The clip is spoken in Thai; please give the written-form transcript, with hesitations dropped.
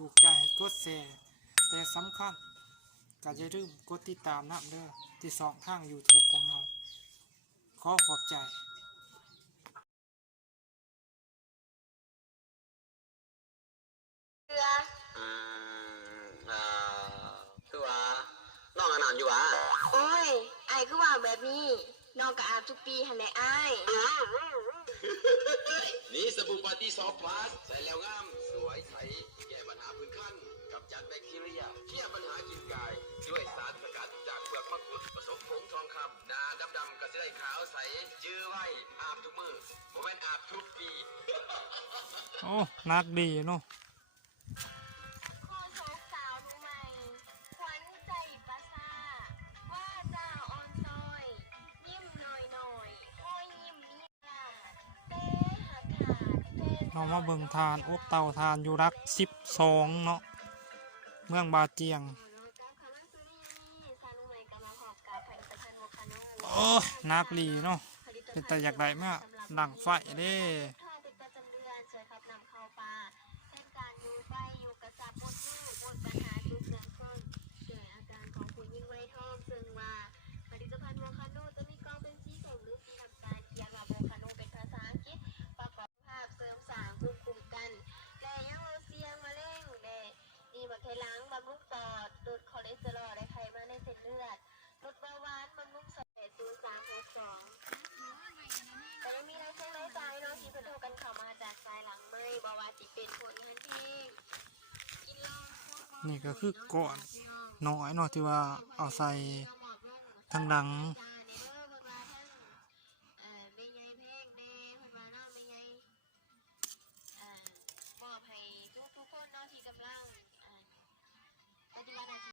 ถูกใจให้กดแชร์แต่สำคัญก็อย่าลืมกดติดตามนะเด้อที่สองทาง YouTube ของเราขอขอบใจเรืออืคือว่าน้องอาบน้ำอยู่วะโอ้ยไอ้คือว่าแบบนี้น้องก็อาบทุกปีหันแหละไอ้นี่สบู่ปาร์ตี้ซอฟต์พลัสใส่แล้วงามสวยใสแก้ปัญหาพื้นคันกับจัดแบคทีเรียเคลียร์ปัญหากินกายด้วยสารสกัดจากเปลือกมะกรูดผสมผงทองคำหน้าดำๆก็จะได้ขาวใสยื้อไว้อาบทุกมือโมเมนอาบทุกปี โอ้นักดีเนาะข้อสองสาวรู้ไหมขวัญใจประสาว่าจะออนซอยยิ้มหน่อยหน่อยโอ้ยยิ้มนี่ล่ะเต้หักขาดเต้เรามาเบิ่งทานอบเตาทานอยู่รัก12เนาะเมืองบาเจียงโอ้นักดีเนาะเป็นแต่อยากได้มากดังไฟเด้ล้างบำรุงปอดลดคอเลสเตอรอลและไขมันในเส้นเลือดลดเบาหวานบำรุงสมอง0362แต่ยังมีรายเช็ครายจ่ายเนาะที่เพิ่นโทรกันเข้ามาจากสายหลังไม่บ่ว่าสิเป็นผลทันทีกินลองนี่ก็คือก่อนน้อยเนาะที่ว่าเอาใส่ทางหลัง